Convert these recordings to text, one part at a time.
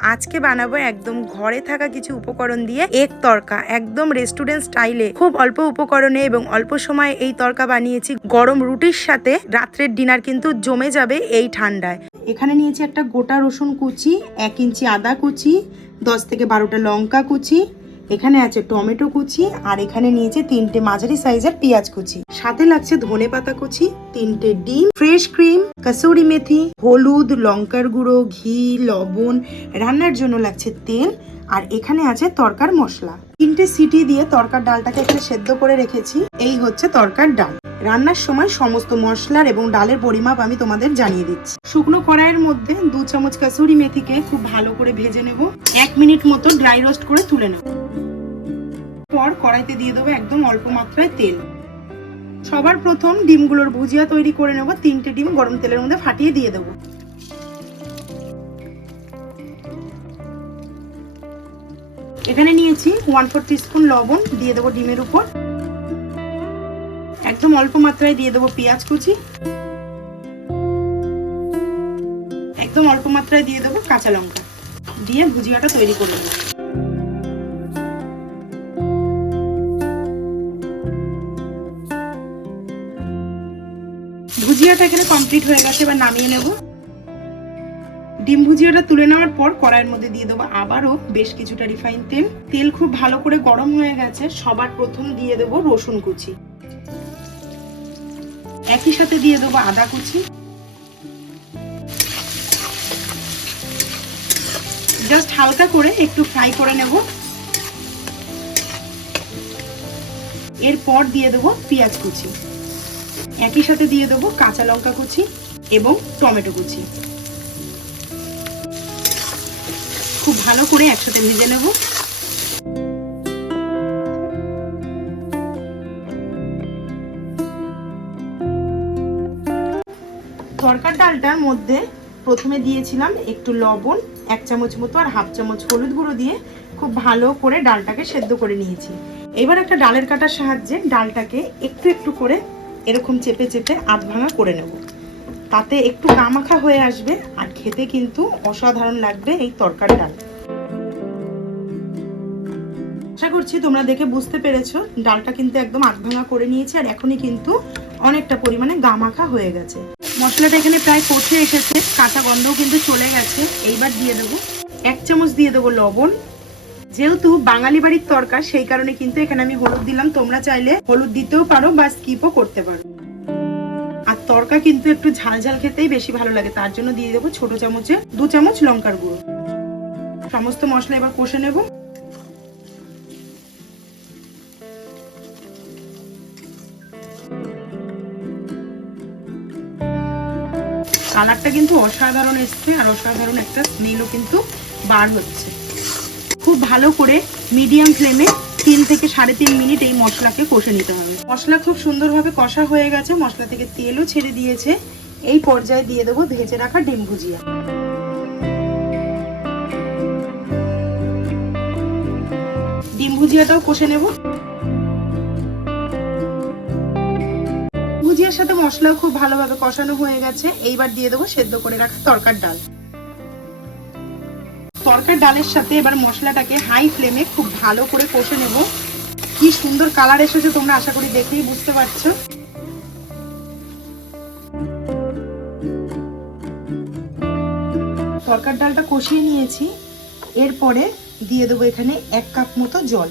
আজকে বানাবো একদম ঘরে থাকা কিছু উপকরণ দিয়ে এক তরকা, একদম রেস্টুরেন্ট স্টাইলে, খুব অল্প উপকরণে এবং অল্প সময়ে এই তরকা বানিয়েছি। গরম রুটির সাথে রাত্রের ডিনার কিন্তু জমে যাবে এই ঠান্ডায়। এখানে নিয়েছি একটা গোটা রসুন কুচি, 1 ইঞ্চি আদা কুচি, 10 থেকে 12টা লঙ্কা কুচি, এখানে আছে টমেটো কুচি, আর এখানে নিয়েছি 3টে মাঝারি সাইজের পেঁয়াজ কুচি, সাথে লাগছে ধনেপাতা কুচি, 3টে ডিম, ফ্রেশ ক্রিম, কাসুরি মেথি, হলুদ, লঙ্কার গুঁড়ো, ঘি, লবণ, রান্নার জন্য লাগছে তেল, আর এখানে আছে তরকার মশলা। 3টে সিটি দিয়ে তরকার ডালটাকে একটু সেদ্ধ করে রেখেছি। এই হচ্ছে তরকার ডাল। রান্নার সময় সমস্ত মশলার এবং ডালের পরিমাপ আমি তোমাদের জানিয়ে দিচ্ছি। শুকনো কড়াইয়ের মধ্যে 2 চামচ কাসুরি মেথিকে খুব ভালো করে ভেজে নেব। 1 মিনিট মতো ড্রাই রোস্ট করে তুলে নেব। পর কড়াইতে দিয়ে দেবো একদম অল্প মাত্রায় তেল। সবার প্রথম ডিমগুলোর ভুজিয়া তৈরি করে নেব। 3টে ডিম গরম তেলের মধ্যে ফাটিয়ে দিয়ে দেবো। এখানে নিয়েছি 1/4 টিস্পুন লবণ, দিয়ে দেবো ডিমের উপর। একদম অল্প মাত্রায় দিয়ে দেবো পেঁয়াজ কুচি, একদম অল্প মাত্রায় দিয়ে দেবো কাঁচা লঙ্কা, দিয়ে ভুজিয়াটা তৈরি করে নেব। ভুজিয়াটা এখানে কমপ্লিট হয়ে গেছে, এবার নামিয়ে নেব। ডিম ভুজিয়াটা তুলে নেওয়ার পর কড়াইয়ের মধ্যে দিয়ে দেবো আবারও বেশ কিছুটা রিফাইন তেল। তেল খুব ভালো করে গরম হয়ে গেছে। সবার প্রথম দিয়ে দেবো রসুন কুচি, একই সাথে দিয়ে দেবো আদা কুচি, জাস্ট হালকা করে একটু ফ্রাই করে নেব। এরপর দিয়ে দেবো পেঁয়াজ কুচি, একই সাথে দিয়ে দেবো কাঁচা লঙ্কা কুচি এবং টমেটো কুচি। খুব ভালো করে একসাথে ভেজে নেব। তরকার ডালটার মধ্যে প্রথমে দিয়েছিলাম একটু লবণ, 1 চামচ মতো, আর 1/2 চামচ হলুদ গুঁড়ো দিয়ে খুব ভালো করে ডালটাকে সেদ্ধ করে নিয়েছি। এবার একটা ডালের কাটার সাহায্যে ডালটাকে একটু একটু করে এরকম চেপে চেপে আধ ভাঙা করে নেব। তাতে একটু গামাখা হয়ে আসবে, আর খেতে কিন্তু অসাধারণ লাগবে এই তরকার ডাল। আশা করছি তোমরা দেখে বুঝতে পেরেছো, ডালটা কিন্তু একদম আধ ভাঙা করে নিয়েছি, আর এখনই কিন্তু অনেকটা পরিমাণে গামাখা হয়ে গেছে। মশলাটা এখানে প্রায় কষে এসেছে, কাঁচা গন্ধও কিন্তু চলে গেছে। এইবার দিয়ে দেবো 1 চামচ দিয়ে দেবো লবণ। যেহেতু বাঙালি বাড়ির তরকা, সেই কারণে কিন্তু এখানে আমি হলুদ দিলাম। তোমরা চাইলে হলুদ দিতেও পারো বা স্কিপও করতে পারো। আর তরকা কিন্তু একটু ঝাল ঝাল খেতেই বেশি ভালো লাগে, তার জন্য দিয়ে দেবো ছোট চামচে 2 চামচ লঙ্কার গুঁড়ো। সমস্ত মশলা এবার কষে নেব। কালারটা কিন্তু অসাধারণ এসছে, আর অসাধারণ একটা স্মেলও কিন্তু বার হচ্ছে। খুব ভালো করে মিডিয়াম ফ্লেমে 3 থেকে 3.5 মিনিট এই মশলাকে কষে নিতে হবে। মশলা খুব সুন্দরভাবে কষা হয়ে গেছে, মশলা থেকে তেলও ছেড়ে দিয়েছে। এই পর্যায়ে দিয়ে দেবো ভেজে রাখা ডিম ভুজিয়া। ডিম ভুজিয়াটাও কষে নেব। ভুজিয়ার সাথে মশলাও খুব ভালোভাবে কষানো হয়ে গেছে। এইবার দিয়ে দেবো সেদ্ধ করে রাখা তরকার ডাল। তরকার ডালের সাথে এবার মশলাটাকে হাই ফ্লেমে খুব ভালো করে কষে নেব। কি সুন্দর কালার এসেছে, তোমরা আশা করি দেখেই বুঝতে পারছো। তরকার ডালটা কষিয়ে নিয়েছি। এরপরে দিয়ে দেবো এখানে 1 কাপ মতো জল,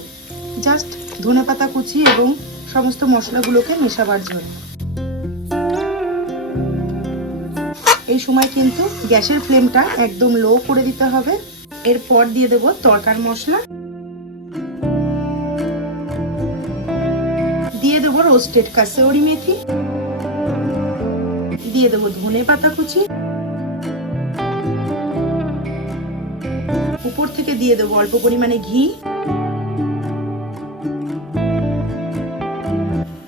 জাস্ট ধনেপাতা কুচি এবং সমস্ত মশলাগুলোকে মেশাবার জন্য। এই সময় কিন্তু গ্যাসের ফ্লেমটা একদম লো করে দিতে হবে। এরপর দিয়ে দেবো তরকার মশলা, দিয়ে দেবো রোস্টেড কাসুরি মেথি, দিয়ে দেবো ধনেপাতা কুচি, উপর থেকে দিয়ে দেবো অল্প পরিমাণে ঘি,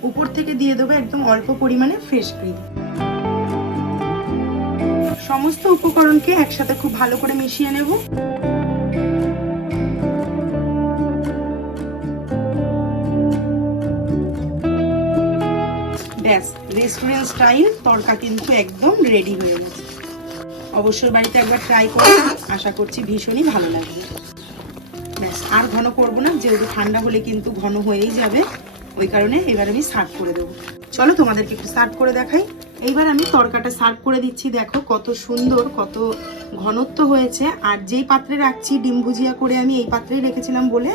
উপর থেকে দিয়ে দেবো একদম অল্প পরিমাণে ফ্রেশ ক্রিম। সমস্ত উপকরণকে একসাথে খুব ভালো করে মিশিয়ে নেব। ব্যাস, রেস্টুরেন্ট স্টাইল তরকা কিন্তু একদম রেডি হয়ে গেছে। অবশ্যই বাড়িতে একবার ট্রাই করো, আশা করছি ভীষণই ভালো লাগবে। ব্যাস, আর ঘন করবো না, যেহেতু ঠান্ডা হলে কিন্তু ঘন হয়েই যাবে, ওই কারণে এবার আমি সার্ভ করে দেবো। চলো তোমাদেরকে একটু সার্ভ করে দেখাই। এইবার আমি তরকাটা সার্ভ করে দিচ্ছি। দেখো কত সুন্দর, কত ঘনত্ব হয়েছে। আর যেই পাত্রে রাখছি, ডিম ভুজিয়া করে আমি এই পাত্রেই রেখেছিলাম বলে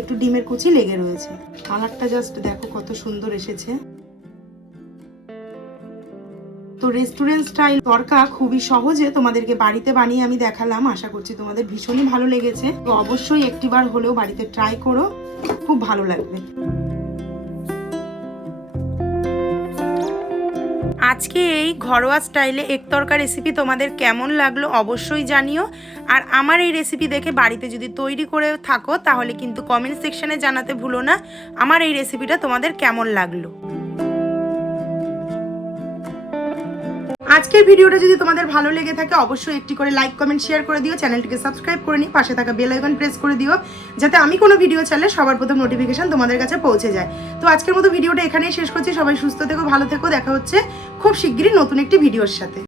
একটু ডিমের কুচি লেগে রয়েছে। কালারটা জাস্ট দেখো কত সুন্দর এসেছে। তো রেস্টুরেন্ট স্টাইল তরকা খুবই সহজে তোমাদেরকে বাড়িতে বানিয়ে আমি দেখালাম। আশা করছি তোমাদের ভীষণই ভালো লেগেছে। তো অবশ্যই একটিবার হলেও বাড়িতে ট্রাই করো, খুব ভালো লাগবে। আজকে এই ঘরোয়া স্টাইলে এক তরকা রেসিপি তোমাদের কেমন লাগলো অবশ্যই জানিও। আর আমার এই রেসিপি দেখে বাড়িতে যদি তৈরি করে থাকো তাহলে কিন্তু কমেন্ট সেকশনে জানাতে ভুলো না আমার এই রেসিপিটা তোমাদের কেমন লাগলো। আজকের ভিডিওটা যদি তোমাদের ভালো লেগে থাকে অবশ্যই একটি করে লাইক, কমেন্ট, শেয়ার করে দিও। চ্যানেলটিকে সাবস্ক্রাইব করে নিও, পাশে থাকা বেল আইকন প্রেস করে দিও, যাতে আমি কোনো ভিডিও ছাড়লে সবার প্রথম নোটিফিকেশন তোমাদের কাছে পৌঁছে যায়। তো আজকের মতো ভিডিওটা এখানেই শেষ করছি। সবাই সুস্থ থেকো, ভালো থেকো। দেখা হচ্ছে খুব শিগগিরই নতুন একটি ভিডিওর সাথে।